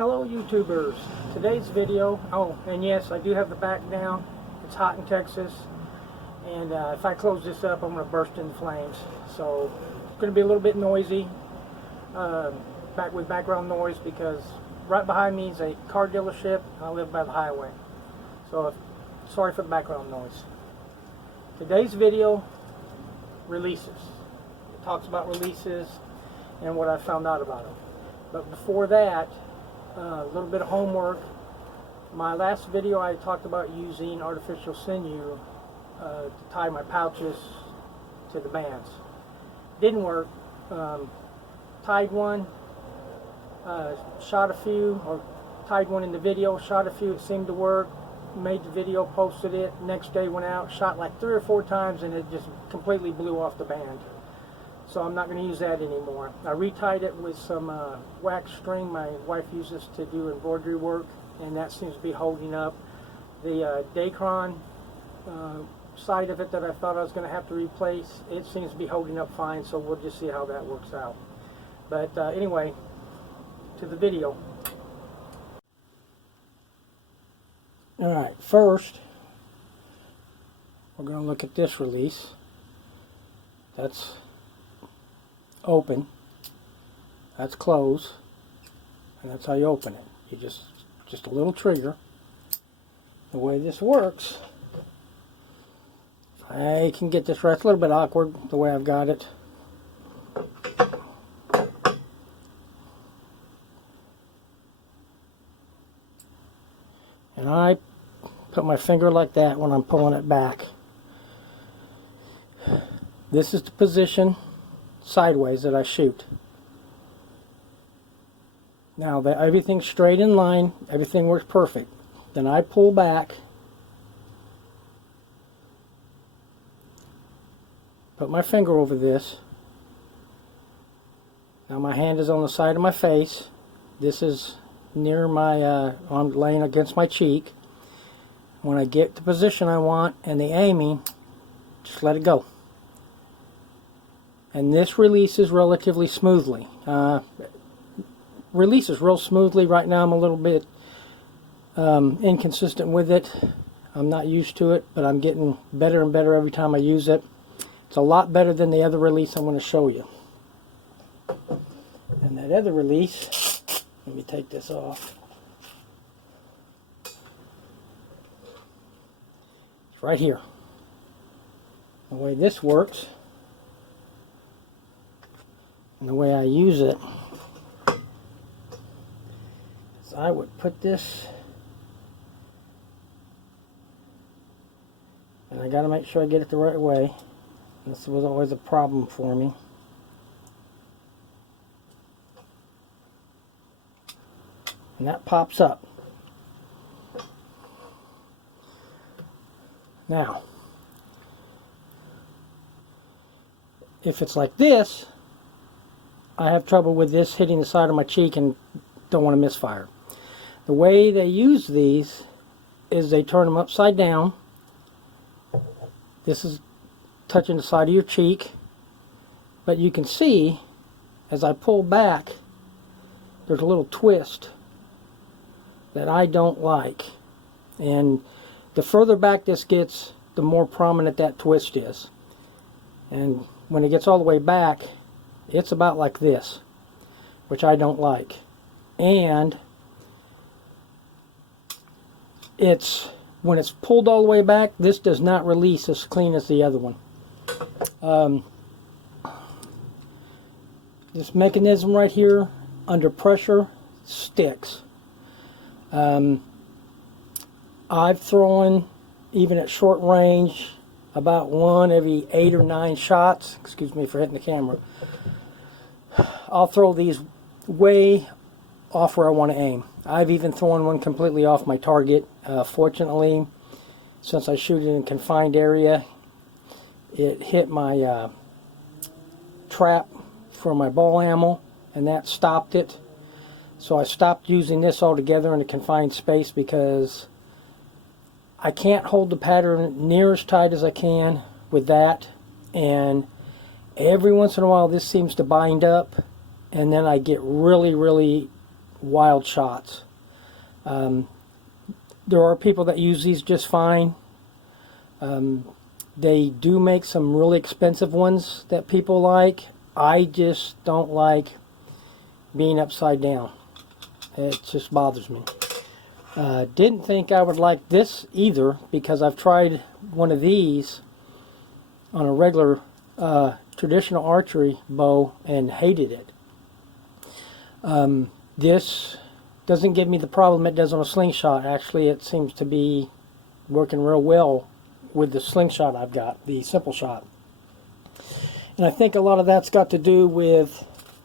Hello YouTubers. Today's video, oh and yes, I do have the back down. It's hot in Texas, and if I close this up I'm going to burst into flames. So it's going to be a little bit noisy, with background noise, because right behind me is a car dealership and I live by the highway. So sorry for the background noise. Today's video, releases. It talks about releases and what I found out about them. But before that, a little bit of homework. My last video I talked about using artificial sinew to tie my pouches to the bands. Didn't work. Tied one, shot a few, or tied one in the video, shot a few, it seemed to work, made the video, posted it, next day went out, shot like 3 or 4 times, and it just completely blew off the band. So I'm not going to use that anymore. I retied it with some wax string my wife uses to do embroidery work, and that seems to be holding up. The Dacron side of it that I thought I was going to have to replace, it seems to be holding up fine, so we'll just see how that works out. But anyway, to the video. Alright, first we're going to look at this release. That's open, that's close, and that's how you open it. You just a little trigger. The way this works, if I can get this right, it's a little bit awkward the way I've got it. And I put my finger like that when I'm pulling it back. This is the position sideways that I shoot. Now that everything's straight in line, everything works perfect. Then I pull back, put my finger over this. Now my hand is on the side of my face. This is near my, I'm laying against my cheek. When I get the position I want and the aiming, just let it go. And this releases relatively smoothly. Releases real smoothly. Right now I'm a little bit inconsistent with it. I'm not used to it, but I'm getting better and better every time I use it. It's a lot better than the other release I'm going to show you. And that other release, let me take this off. It's right here. The way this works, and the way I use it, is I would put this, and I got to make sure I get it the right way. This was always a problem for me. And that pops up. Now, if it's like this, I have trouble with this hitting the side of my cheek and don't want to misfire. The way they use these is they turn them upside down. This is touching the side of your cheek, but you can see as I pull back, there's a little twist that I don't like. And the further back this gets, the more prominent that twist is. And when it gets all the way back, it's about like this, which I don't like. And when it's pulled all the way back, this does not release as clean as the other one. This mechanism right here, under pressure, sticks. I've thrown, even at short range, about 1 every 8 or 9 shots. Excuse me for hitting the camera. I'll throw these way off where I want to aim. I've even thrown one completely off my target. Fortunately, since I shoot in a confined area, it hit my trap for my ball ammo, and that stopped it. So I stopped using this altogether in a confined space because I can't hold the pattern near as tight as I can with that, and every once in a while this seems to bind up, and then I get really wild shots. There are people that use these just fine. They do make some really expensive ones that people like. I just don't like being upside down. It just bothers me. Didn't think I would like this either, because I've tried one of these on a regular traditional archery bow and hated it. This doesn't give me the problem it does on a Slingshot. Actually, it seems to be working real well with the Slingshot I've got, the Simple Shot. And I think a lot of that's got to do with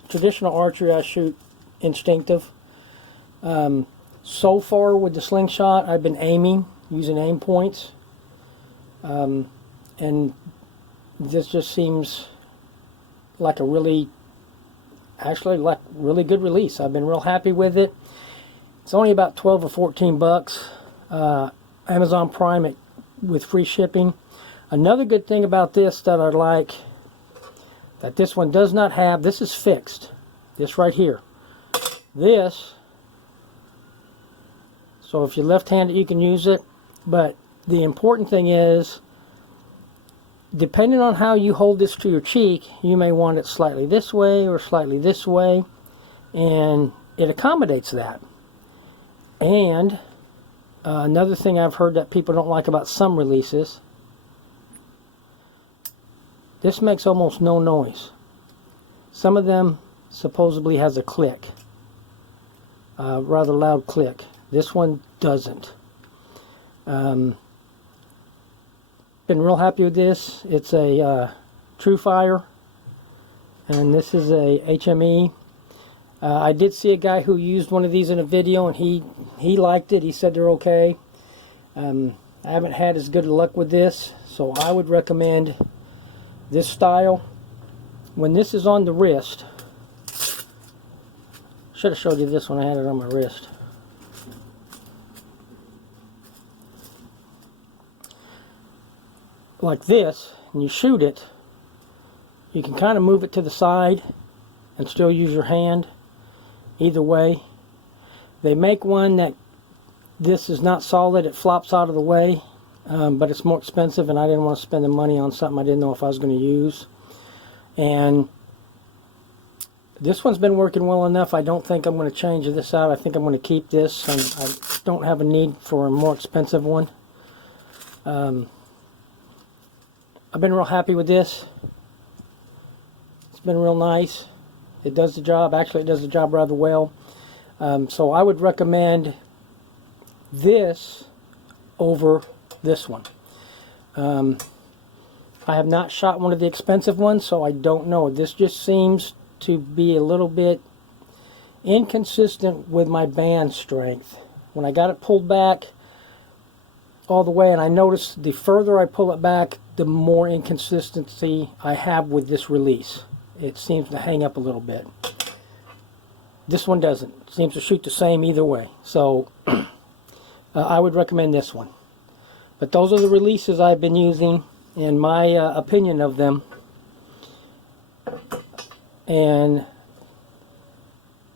traditional archery. I shoot instinctive. So far with the Slingshot, I've been aiming, using aim points. And this just seems like a really good release. I've been real happy with it. It's only about 12 or 14 bucks. Amazon Prime it with free shipping. Another good thing about this that I like, that this one does not have, this is fixed. This right here. This, so if you're left-handed you can use it, but the important thing is, depending on how you hold this to your cheek, you may want it slightly this way or slightly this way, and it accommodates that. And another thing I've heard that people don't like about some releases, this makes almost no noise. Some of them supposedly has a click, rather loud click. This one doesn't. Been real happy with this. It's a True Fire, and this is a HME. I did see a guy who used one of these in a video, and he liked it. He said they're okay. I haven't had as good luck with this, so I would recommend this style. When this is on the wrist, should have showed you this when I had it on my wrist. Like this, and you shoot it, you can kind of move it to the side and still use your hand. Either way. They make one that this is not solid, it flops out of the way, but it's more expensive, and I didn't want to spend the money on something I didn't know if I was going to use. And this one's been working well enough. I don't think I'm going to change this out. I think I'm going to keep this, and I don't have a need for a more expensive one. I've been real happy with this. It's been real nice. It does the job. Actually, it does the job rather well. So I would recommend this over this one. I have not shot one of the expensive ones, so I don't know. This just seems to be a little bit inconsistent with my band strength. When I got it pulled back all the way, and I noticed the further I pull it back, the more inconsistency I have with this release. It seems to hang up a little bit. This one doesn't. It seems to shoot the same either way. So I would recommend this one. But those are the releases I've been using and my opinion of them. And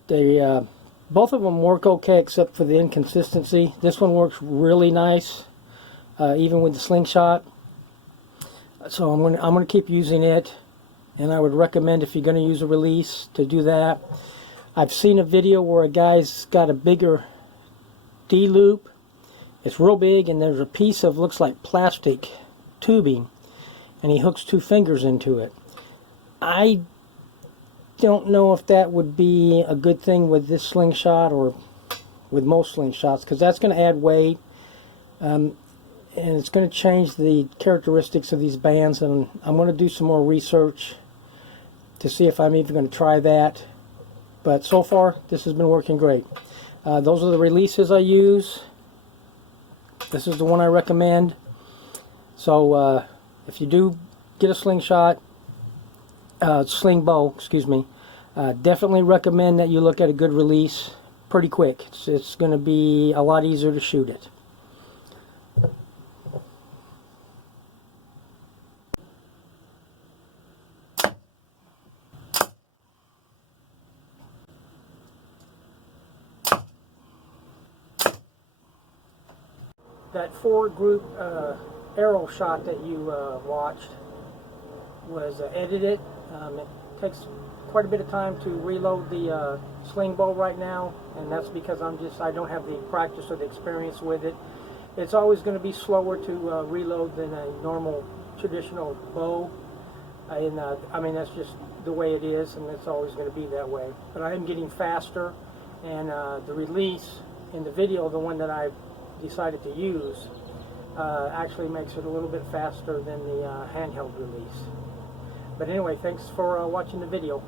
they both of them work okay except for the inconsistency. This one works really nice, even with the Slingshot. So I'm going to keep using it. And I would recommend, if you're going to use a release, to do that. I've seen a video where a guy's got a bigger D-loop. It's real big, and there's a piece of, looks like plastic tubing, and he hooks 2 fingers into it. I don't know if that would be a good thing with this Slingshot or with most Slingshots, because that's going to add weight. And it's going to change the characteristics of these bands, and I'm going to do some more research to see if I'm even going to try that. But so far, this has been working great. Those are the releases I use. This is the one I recommend. So if you do get a Slingshot, Slingbow, excuse me, definitely recommend that you look at a good release pretty quick. It's going to be a lot easier to shoot it. that 4-group arrow shot that you watched was edited. It takes quite a bit of time to reload the Slingbow right now, and that's because I don't have the practice or the experience with it. It's always going to be slower to reload than a normal traditional bow. I mean, that's just the way it is, and it's always going to be that way. But I am getting faster, and the release in the video, the one that I decided to use, actually makes it a little bit faster than the handheld release. But anyway, thanks for watching the video.